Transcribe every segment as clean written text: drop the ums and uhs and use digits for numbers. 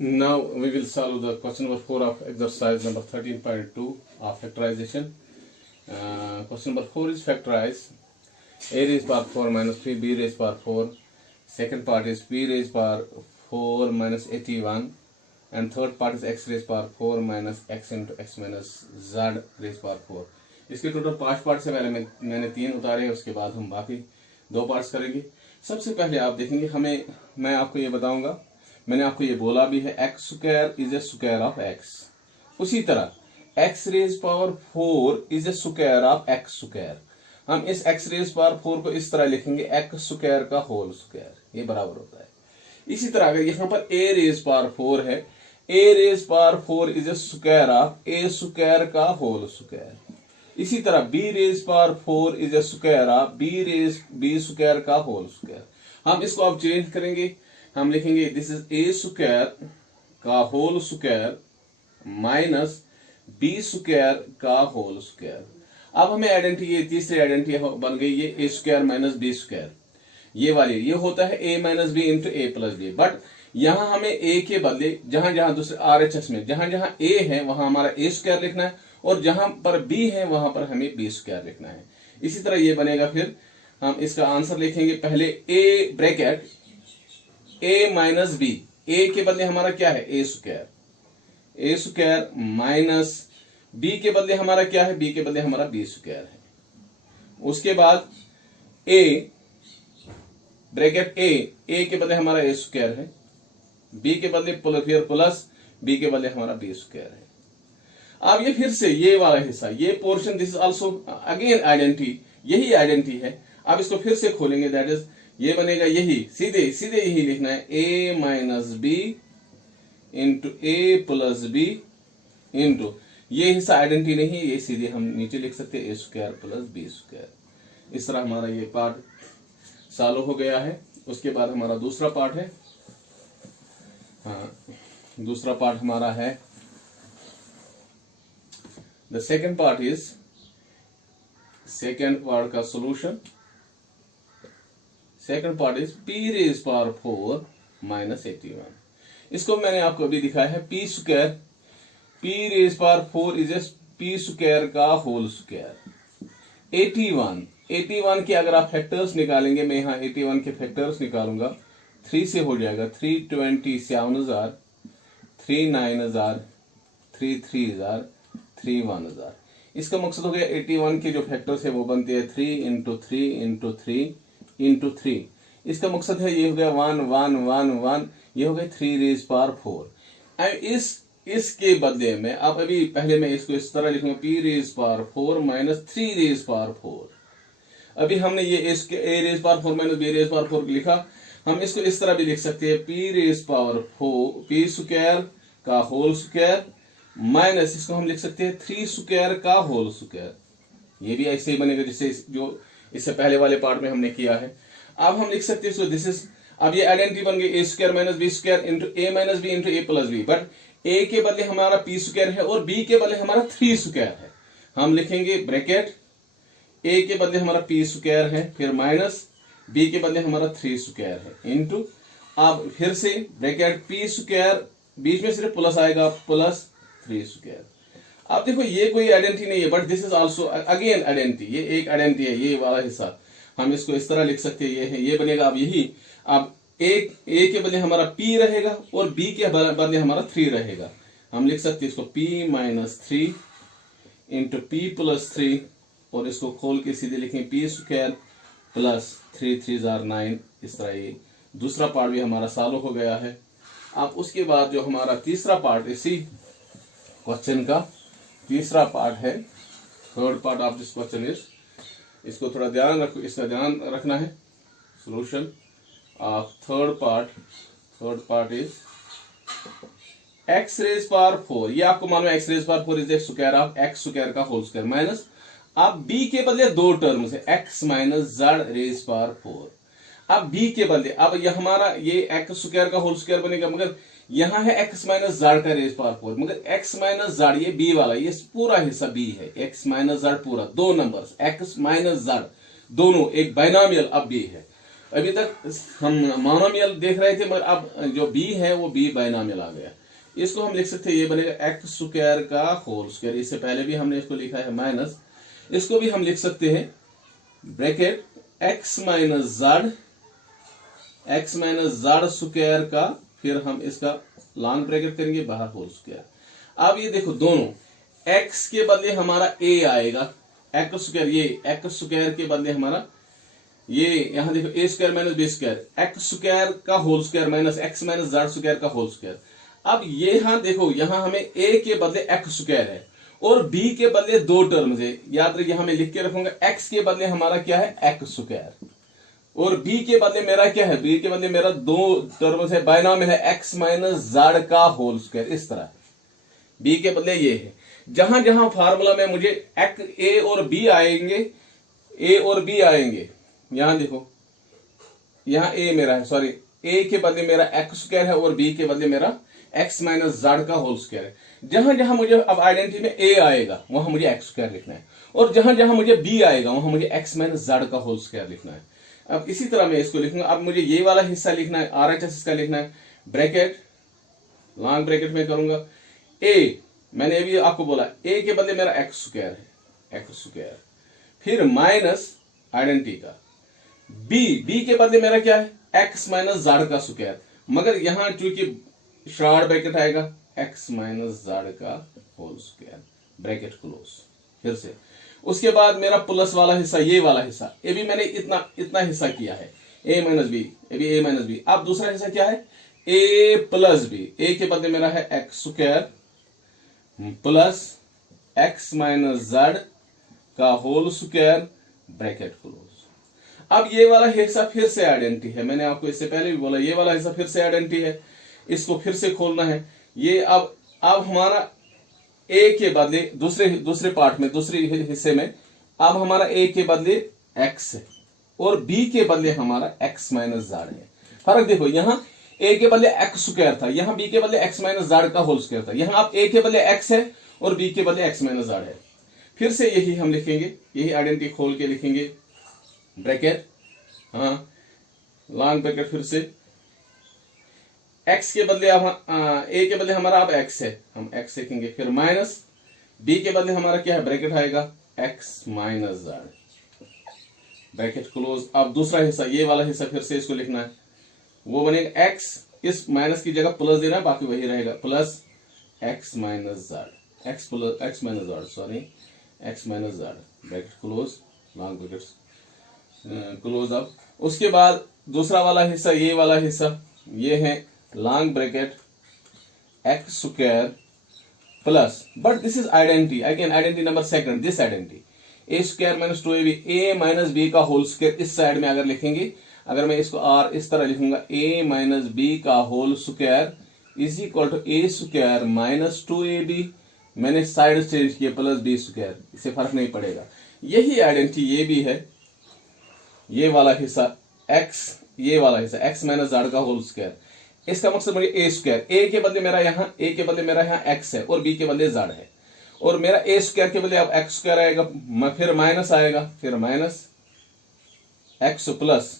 Now we will solve the question number 4 of exercise number 13.2 of factorization. Question number 4 is factorize a raised power 4 minus 3b raised power 4. Second part is b raised power 4 minus 81, and third part is x raised power 4 minus x into x minus z raised power 4. इसके total 5 part से पहले मैंने 3 उतारे, उसके बाद हम बाकी 2 parts करेंगे। सबसे पहले आप देखेंगे मैं आपको ये बताऊंगा, मैंने आपको ये बोला भी है x square is A square of X. उसी तरह X raise power 4 is A square of X square. हम इस एक्स रेज पावर 4 को इस तरह लिखेंगे एक्स स्क्वायर का होल स्क्वायर, ये बराबर होता है। इसी तरह अगर यहाँ पर ए रेज पावर 4 है, A raise power 4 is A square of A square का होल स्क्वायर। इसी तरह B raise power 4 is A square of B square का होल स्क्वायर। हम इसको अब चेंज करेंगे, हम लिखेंगे दिस इज ए स्क्वायर का whole square minus B square का होल स्क्वायर। अब हमें आइडेंटिटी, ये तीसरी आइडेंटिटी बन गई, ये A square minus B square, ये वाली ये होता है A minus B into A plus B. But यहां हमें ए के बदले जहां जहां दूसरे आरएचएस में जहां जहां ए है वहां हमारा ए स्क्वायर लिखना है, और जहां पर बी है वहां पर हमें बी स्क्वायर लिखना है। इसी तरह ये बनेगा। फिर हम इसका आंसर लिखेंगे, पहले A bracket A minus B, ए के बदले हमारा क्या है ए स्क्वायर माइनस बी के बदले हमारा क्या है, बी के बदले हमारा बी स्क्वायर है। उसके बाद ए ब्रैकेट ए के बदले हमारा ए स्क्वायर है, बी के बदले प्लस बी के बदले हमारा बी स्क्वायर है। अब ये फिर से ये वाला हिस्सा, ये portion, this is also again identity, यही आइडेंटिटी है। अब इसको फिर से खोलेंगे, दैट इज ये बनेगा यही, सीधे यही लिखना है A minus B into A plus B into, ये हिस्सा आइडेंटिटी नहीं है, ये सीधे हम नीचे लिख सकते हैं ए स्क्वायर प्लस बी स्क्वायर। इस तरह हमारा ये पार्ट सॉल्व हो गया है। उसके बाद हमारा दूसरा पार्ट है, हाँ दूसरा पार्ट हमारा है, the second part is, second part का solution, second part is P raise power 4 minus 81। इसको मैंने आपको अभी दिखाया है P square, P raise power 4 is A P square का होल स्क्वायर। 81 के अगर आप फैक्टर्स निकालेंगे, मैं यहाँ 81 के फैक्टर्स निकालूंगा, 3 से हो जाएगा 327,000, 39,000, 33,000, 31,000। इसका मकसद हो गया 81 के जो फैक्टर्स है वो बनते हैं 3 इंटू 3 इंटू 3 इंटू 3। इसका मकसद है ये हो गया 1 1 1 1, ये हो गया 3 रेज पावर 4। अब इसके बदले में अब अभी पहले मैं इसको इस तरह लिखूंगा, P raise power 4 minus 3 raise power 4। अभी हमने ये A raise power 4 minus B raise power 4 लिखा, हम इसको इस तरह भी लिख सकते हैं, P raise power 4 P square का होल स्क्वायर माइनस इसको हम लिख सकते हैं 3 स्क्वायर का होल स्क्वायर। ये भी ऐसे ही बनेगा जिससे जो इससे पहले वाले पार्ट में हमने किया है। अब हम लिख सकते हैं इसको, दिस इज, अब ये आइडेंटिटी बन गई A square minus B square into A minus B into A plus B. But A के बदले हमारा पी स्क्वायर है और बी के बदले हमारा 3 स्क्वायर है। हम लिखेंगे ब्रैकेट ए के बदले हमारा पी स्क्वायर है, फिर माइनस बी के बदले हमारा 3 स्क्वायर है इंटू, अब फिर से ब्रैकेट पी स्क्वायर, बीच में सिर्फ प्लस आएगा, प्लस 3 स्क्वायर। अब देखो ये कोई आइडेंटिटी नहीं है, but this is also again identity, ये एक आइडेंटिटी है, ये वाला हिस्सा हम इसको इस तरह लिख सकते हैं, ये है, ये बनेगा। अब यही, अब ए के बदले हमारा p रहेगा और b के बदले हमारा 3 रहेगा। हम लिख सकते हैं इसको p minus 3 into P plus 3, और इसको खोल के सीधे लिखें पी स्क्वायर प्लस 3 3 9। इस तरह ये दूसरा पार्ट भी हमारा सॉल्व हो गया है। अब उसके बाद जो हमारा तीसरा पार्ट, इसी क्वेश्चन का तीसरा पार्ट है, third part of this question is, इसको थोड़ा ध्यान रखो, इसका ध्यान रखना है। Solution of third part is X raise power 4, ये आपको मालूम है x raise power 4 is A square of X square का होल स्क्वायर माइनस, अब b के बदले 2 टर्म्स है x minus z raise power 4। अब b के बदले, अब ये हमारा ये एक्स स्क्वायर का होल स्क्वायर बनेगा, मगर यहाँ है x माइनस z का रेज पावर 4, मगर x माइनस z ये b वाला, ये पूरा हिस्सा b है, x माइनस z पूरा, 2 नंबर्स x माइनस z दोनों एक बाइनोमियल अब b है। अभी तक हम मोनोमियल देख रहे थे, मगर अब जो b है वो b बाइनोमियल आ गया। इसको हम लिख सकते हैं, ये बनेगा एक्स स्क्वायर का होल स्क्वायर। इससे पहले भी हमने इसको लिखा है माइनस, इसको भी हम लिख सकते हैं bracket x minus Z square का, फिर हम इसका लॉन्ग ब्रैकेट करेंगे बाहर होल स्क्वायर। अब ये देखो दोनों, x के बदले हमारा a आएगा, एक्स स्क्वायर, ये एक्स स्क्वायर के बदले हमारा ये यहां देखो a square minus B square, X square का whole square minus X minus Z square का होल स्क्वायर। अब ये यहां देखो, यहां हमें a के बदले एक्स स्क्वायर है और b के बदले दो टर्म्स है। याद रखिए, हमें लिख के रखूंगा x के बदले हमारा क्या है एक्स स्क्वायर, और b के बदले मेरा क्या है, b के बदले मेरा दो टर्म्स है, बाइनोमियल है एक्स माइनस जेड का होल स्क्वायर। इस तरह b के बदले ये है। जहां जहां फार्मूला में मुझे a और b आएंगे, a और b आएंगे, यहां देखो, यहां a मेरा है, सॉरी a के बदले मेरा एक्स स्क्वायर है और b के बदले मेरा एक्स माइनस जेड का होल स्क्वायर है। जहां जहां मुझे अब आइडेंटिटी में a आएगा वहां मुझे एक्स स्क्वायर लिखना है, और जहां जहां मुझे b आएगा वहां मुझे एक्स माइनस जेड का होल स्क्वायर लिखना है। अब इसी तरह मैं इसको लिखूंगा। अब मुझे ये वाला हिस्सा लिखना है, RHS का लिखना है, ब्रैकेट लॉन्ग ब्रैकेट में करूंगा a, मैंने अभी आपको बोला a के बदले मेरा एक्स स्क्वायर है, एक्स स्क्वायर, फिर माइनस आइडेंटिटी का b के बदले मेरा क्या है एक्स माइनस जेड का स्क्वायर, मगर यहां चूंकि शॉर्ट ब्रैकेट आएगा एक्स माइनस जेड का होल स्क्वायर, ब्रैकेट क्लोज। फिर से उसके बाद मेरा प्लस वाला हिस्सा, ये वाला हिस्सा, ये भी मैंने इतना हिस्सा किया है, a माइनस बी, ये भी a माइनस बी। अब दूसरा हिस्सा क्या है, a प्लस बी, a के बदले मेरा है x square plus x minus Z का होल स्क्वायर, ब्रैकेट क्लोज। अब ये वाला हिस्सा फिर से आइडेंटिटी है, मैंने आपको इससे पहले भी बोला ये वाला हिस्सा फिर से आइडेंटिटी है, इसको फिर से खोलना है। ये अब हमारा a के बदले दूसरे पार्ट में, दूसरे हिस्से में अब हमारा a के बदले x है और b के बदले हमारा x माइनस जेड है। फर्क देखो, यहां a के बदले एक्स स्क्वायर था, यहां b के बदले x माइनस जेड का होल स्क्वायर था। यहां आप a के बदले x है और b के बदले x माइनस जेड है। फिर से यही हम लिखेंगे, यही आइडेंटिटी खोल के लिखेंगे, ब्रैकेट, हाँ लॉन्ग ब्रैकेट, फिर से x के बदले अब a के बदले हमारा अब x है, हम x लिखेंगे, फिर माइनस b के बदले हमारा क्या है, ब्रैकेट आएगा x minus Z, bracket close. अब दूसरा हिस्सा, ये वाला हिस्सा फिर से इसको लिखना है, वो बनेगा x, इस माइनस की जगह प्लस देना है, बाकी वही रहेगा, plus x minus Z, x minus Z, sorry x minus Z, bracket close, long bracket close. अब उसके बाद दूसरा वाला हिस्सा, ये वाला हिस्सा, ये है long bracket x square plus, but this is identity, again identity number second, this identity a square minus 2ab, a minus b का होल स्क्वायर इस साइड में अगर लिखेंगे, अगर मैं इसको r इस तरह लिखूंगा, a माइनस b का whole square is equal to a square minus 2ab, मैंने साइड चेंज किया, प्लस b स्क्वायर, इससे फर्क नहीं पड़ेगा। यही आइडेंटिटी ये भी है, ये वाला हिस्सा x, ये वाला हिस्सा x माइनस जेड का होल स्क्वायर, इसका मकसद मुझे a स्क्वायर, a के बदले मेरा यहाँ x है और b के बदले जेड है, और मेरा a स्क्वायर के बदले अब x स्क्वायर आएगा, फिर माइनस आएगा, फिर माइनस x प्लस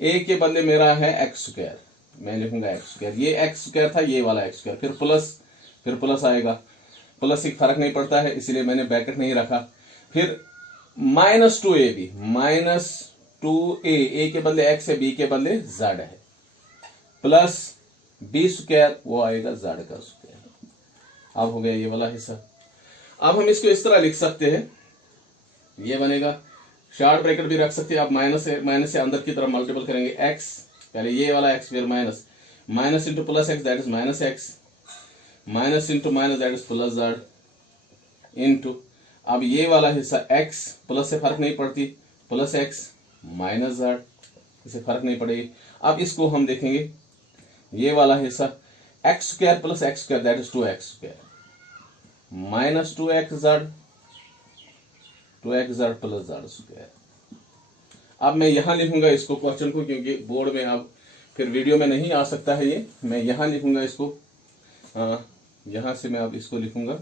a के बदले मेरा है x स्क्वायर, मैं लिखूंगा x स्क्वायर, ये x स्क्वायर था, ये वाला x स्क्वायर, फिर प्लस आएगा, प्लस से फर्क नहीं पड़ता है इसलिए मैंने ब्रैकेट नहीं रखा, फिर माइनस 2ab, माइनस 2a के बदले x है, b के बदले z है, प्लस b स्क्वायर, वो आएगा z का स्क्वायर। अब हो गया ये वाला हिस्सा। अब हम इसको इस तरह लिख सकते हैं, ये बनेगा, शॉर्ट ब्रैकेट भी रख सकते हैं, आप माइनस से अंदर की तरफ मल्टीपल करेंगे, x पहले ये वाला x, फिर minus into plus x, that is minus x, minus into minus, that is plus z, into अब ये वाला हिस्सा x, प्लस से फर्क नहीं पड़ती, प्लस x माइनस z, इसे फर्क नहीं पड़ेगी। अब इसको हम देखेंगे, ये वाला हिस्सा x square plus x square, that is 2x square, minus 2x Z plus Z square. अब मैं यहां लिखूंगा इसको क्वेश्चन को, क्योंकि बोर्ड में अब फिर वीडियो में नहीं आ सकता है ये, मैं यहां लिखूंगा इसको, यहां से मैं अब इसको लिखूंगा,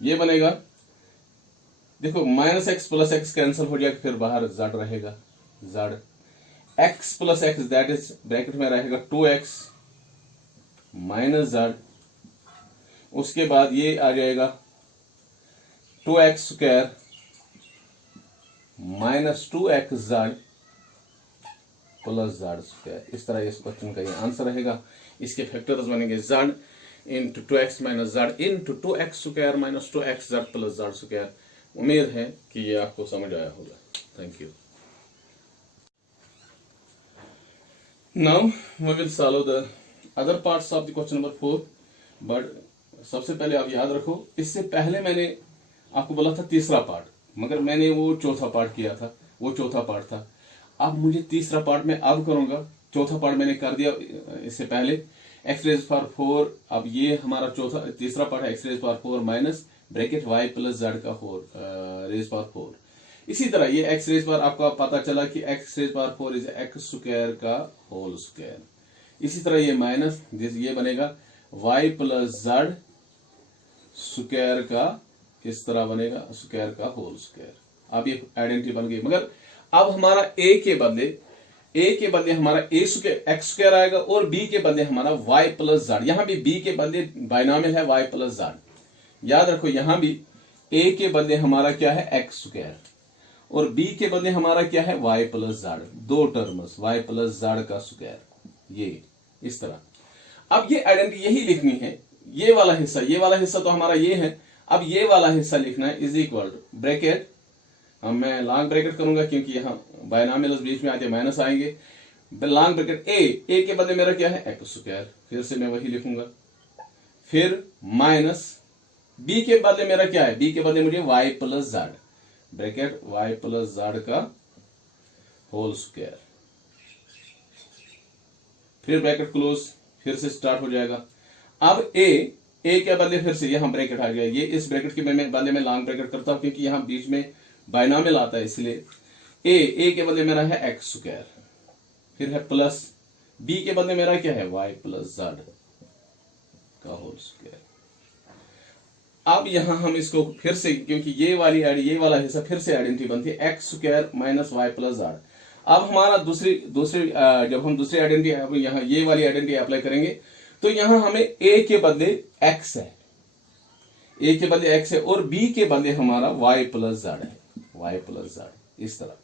ये बनेगा, देखो minus x plus x cancel हो जाएगा, फिर बाहर जेड रहेगा, Z x plus x that is bracket में रहेगा 2x माइनस z, उसके बाद ये आ जाएगा 2x square minus 2xz plus z square. इस तरह इस क्वेश्चन का ये आंसर रहेगा। इसके फैक्टर्स बनेंगे z into 2x minus z into 2x square minus 2xz plus z square. उम्मीद है कि ये आपको समझ आया होगा। Thank you. Now we will solve the other parts of the question number 4, but सबसे पहले आप याद रखो, इससे पहले मैंने आपको बोला था तीसरा पार्ट, मगर मैंने वो चौथा पार्ट किया था, वो चौथा पार्ट था। अब मुझे तीसरा पार्ट में अब करूंगा, चौथा पार्ट मैंने कर दिया इससे पहले, एक्स रेज पावर 4। अब ये हमारा तीसरा पार्ट है, x raise power 4 minus bracket y plus z का 4 रेज पावर 4। इसी तरह ये एक्स रेज पावर आपका पता चला कि x raise power 4 is x square का होल स्क्वायर। इसी तरह ये माइनस ये बनेगा वाई प्लस जेड स्क्वायर का, इस तरह बनेगा स्क्वायर का होल स्क्वायर। अब ये आइडेंटिटी बन गई, मगर अब हमारा ए के बदले हमारा एक्स स्क्वायर आएगा और बी के बदले हमारा वाई प्लस जेड। यहां भी बी के बदले बाइनॉमियल है वाई प्लस जेड। याद रखो यहां भी ए के बदले हमारा क्या है एक्स स्क्वायर और बी के बदले हमारा क्या है वाई प्लस जेड। दो टर्म्स वाई प्लस जेड का स्क्वायर, ये इस तरह। अब ये आइडेंटिटी यही लिखनी है, ये वाला हिस्सा तो हमारा ये है। अब ये वाला हिस्सा लिखना है इज इक्वल टू ब्रैकेट, मैं लॉन्ग ब्रैकेट करूंगा क्योंकि यहां बाइनॉमियल्स बीच में आते माइनस आएंगे। लॉन्ग ब्रैकेट ए के बदले मेरा क्या है एक्स स्क्वायर, फिर से मैं वही लिखूंगा, फिर माइनस बी के बदले मेरा क्या है, बी के बदले मुझे y plus z, bracket y plus z का होल स्क्वायर, फिर ब्रैकेट क्लोज, फिर से स्टार्ट हो जाएगा। अब ए के बदले फिर से यहां ब्रैकेट आ गया, ये इस ब्रैकेट के बदले में लॉन्ग ब्रैकेट करता हूं क्योंकि यहां बीच में बाइनॉमियल आता है, इसलिए ए के बदले मेरा है एक्स स्क्वायर, फिर है प्लस बी के बदले मेरा क्या है वाई प्लस जेड का होल स्क्वायर। अब यहां हम इसको फिर से, क्योंकि ये वाला हिस्सा फिर से आइडेंटिटी बनती है x square minus y plus z. अब हमारा दूसरी जब हम दूसरी आइडेंटिटी यहां ये वाली आइडेंटिटी अप्लाई करेंगे तो यहां हमें ए के बदले एक्स है, ए के बदले एक्स है और बी के बदले हमारा वाई प्लस जेड है, वाई प्लस जेड, इस तरह।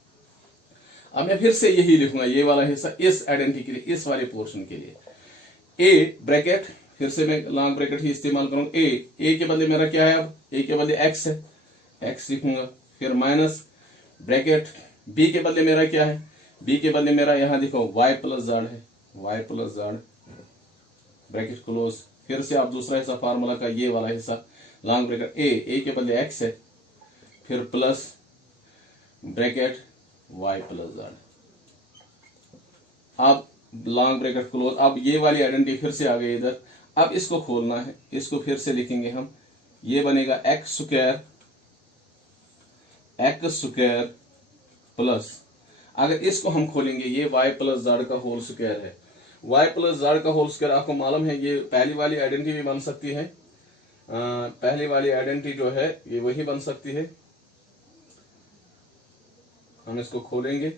अब मैं फिर से यही लिखूंगा ये वाला हिस्सा इस आइडेंटिटी के लिए, इस वाले पोर्शन के लिए। ए ब्रैकेट, फिर से मैं लॉन्ग ब्रैकेट ही इस्तेमाल करूंगा। ए के बदले मेरा क्या है, अब ए के बदले एक्स है, एक्स लिखूंगा, फिर माइनस ब्रैकेट बी के बदले मेरा क्या है, बी के बदले मेरा यहां देखो वाई प्लस जेड है, y plus z, bracket close, फिर से आप दूसरा हिस्सा फार्मूला का ये वाला हिस्सा लॉन्ग ब्रैकेट ए के बदले एक्स है, फिर plus bracket y plus z, अब लॉन्ग ब्रैकेट क्लोज। अब ये वाली आइडेंटिटी फिर से आ गई इधर, अब इसको खोलना है, इसको फिर से लिखेंगे हम, ये बनेगा एक्स स्क्वायर प्लस, अगर इसको हम खोलेंगे ये वाई प्लस जेड का होल स्क्वायर है, वाई प्लस जेड का होल स्क्वायर आपको मालूम है ये पहली वाली आइडेंटिटी भी बन सकती है, पहली वाली आइडेंटिटी जो है ये वही बन सकती है। हम इसको खोलेंगे,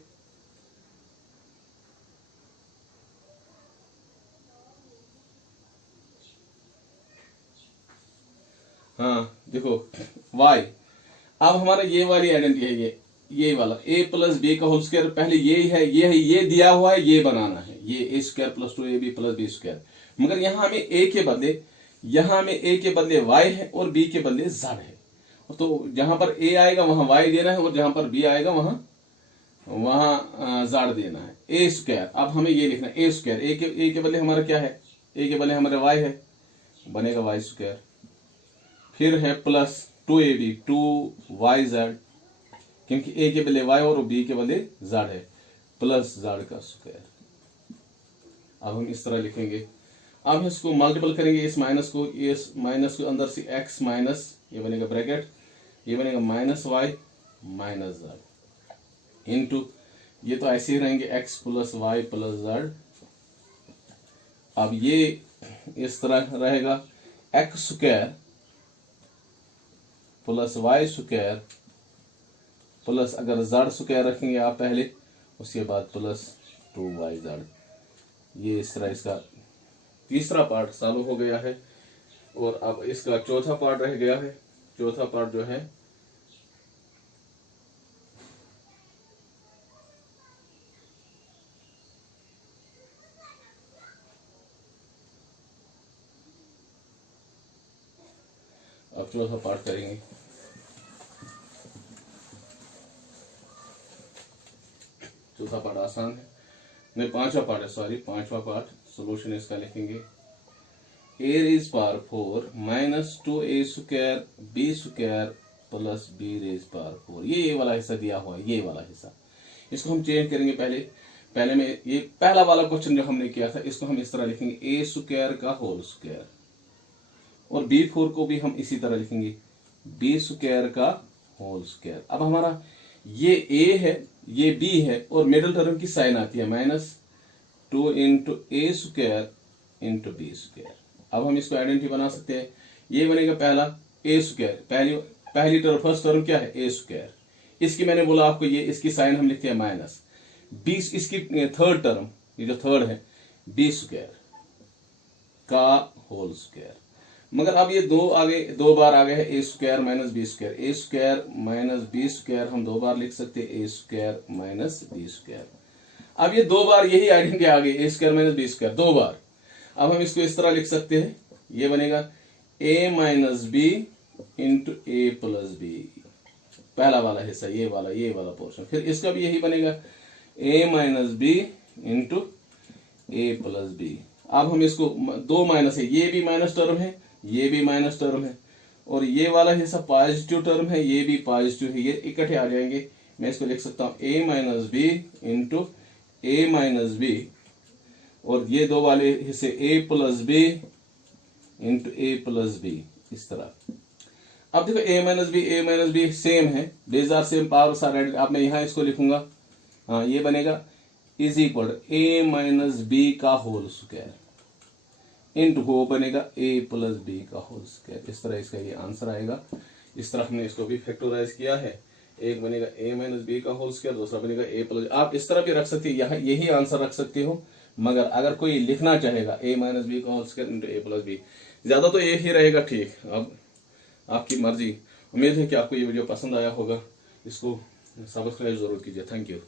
हाँ देखो y, अब हमारा ये वाली आइडेंटिटी है, ये वाला a प्लस बी का होल स्क्वायर, पहले ये है, ये दिया हुआ है, ये बनाना है, ये a square plus 2ab plus b square. मगर यहां हमें a के बदले y है और b के बदले z है, तो जहां पर a आएगा वहां y देना है और जहां पर b आएगा वहां z देना है, a स्क्वायर। अब हमें ये लिखना है a स्क्वायर, a के बदले हमारा क्या है, a के बदले हमारा y है, बनेगा y स्क्वायर, फिर है प्लस 2ab 2yz, क्योंकि a के बदले y और b के बदले z है, प्लस z का स्क्वायर। अब हम इस तरह लिखेंगे, अब इसको मल्टीपल करेंगे, इस माइनस को अंदर से x माइनस, ये बनेगा ब्रैकेट, ये बनेगा minus y minus z into, ये तो ऐसे ही रहेंगे x plus y plus z। अब ये इस तरह रहेगा x square plus y square plus, अगर जेड स्क्वायर रखेंगे आप पहले, उसके बाद प्लस 2yz। ये इस तरह इसका तीसरा पार्ट चालू हो गया है। और अब इसका चौथा पार्ट रह गया है। चौथा पार्ट जो है अब चौथा पार्ट करेंगे। चौथा पार्ट आसान है, नहीं पांचवा पार्ट है, सॉरी पांचवा पार्ट। सोल्यूशन इसका लिखेंगे a raised power 4 minus 2a² b² plus b raised power 4। ये वाला हिस्सा दिया हुआ है, ये वाला हिस्सा इसको हम चेंज करेंगे। पहले में ये पहला वाला क्वेश्चन जो हमने किया था इसको हम इस तरह लिखेंगे a² का होल स्क्वायर, और b4 को भी हम इसी तरह लिखेंगे b² का होल स्क्वायर। अब हमारा ये a है, ये b है, और मिडिल टर्म की साइन आती है -2 इंटू a² इंटू b²। अब हम इसको आइडेंटिटी बना सकते हैं। ये बनेगा पहला a², पहली टर्म फर्स्ट टर्म क्या है a²। इसकी मैंने बोला आपको, ये इसकी साइन हम लिखते हैं माइनस। b इसकी थर्ड टर्म, ये जो थर्ड है b² का होल स्क्वायर। मगर अब ये दो बार आ गए है a² minus b²। a² minus b² हम दो बार लिख सकते हैं a² माइनस b²। अब ये दो बार यही आइडेंटिटी आ गई a² माइनस b² दो बार। अब हम इसको इस तरह लिख सकते हैं, ये बनेगा a minus b into a plus b, पहला वाला हिस्सा ये वाला पोर्शन। फिर इसका भी यही बनेगा a minus b into a plus b। अब हम इसको दो माइनस है, ये भी माइनस टर्म है, ये भी माइनस टर्म है, और ये वाला हिस्सा पॉजिटिव टर्म है, ये भी पॉजिटिव है, ये इकट्ठे आ जाएंगे। मैं इसको लिख सकता हूं a minus b into a minus b, और ये दो वाले हिस्से a plus b into a plus b, इस तरह। अब देखो a माइनस बी सेम है, base are same, power are added. अब मैं यहां इसको लिखूंगा, हाँ ये बनेगा is equal a minus b का होल स्क्वायर इंटू वो बनेगा a प्लस बी का होल स्क्वायर। इस तरह इसका ये आंसर आएगा। इस तरह हमने इसको भी फैक्टराइज किया है। एक बनेगा a माइनस बी का होल स्क्वायर, दूसरा बनेगा a प्लस। आप इस तरह भी रख सकते हैं, यही आंसर रख सकते हो, मगर अगर कोई लिखना चाहेगा a माइनस बी का whole square into a plus b, ज्यादा तो ये ही रहेगा, ठीक। अब आपकी मर्जी। उम्मीद है कि आपको ये वीडियो पसंद आया होगा। इसको सब्सक्राइब जरूर कीजिए। Thank you.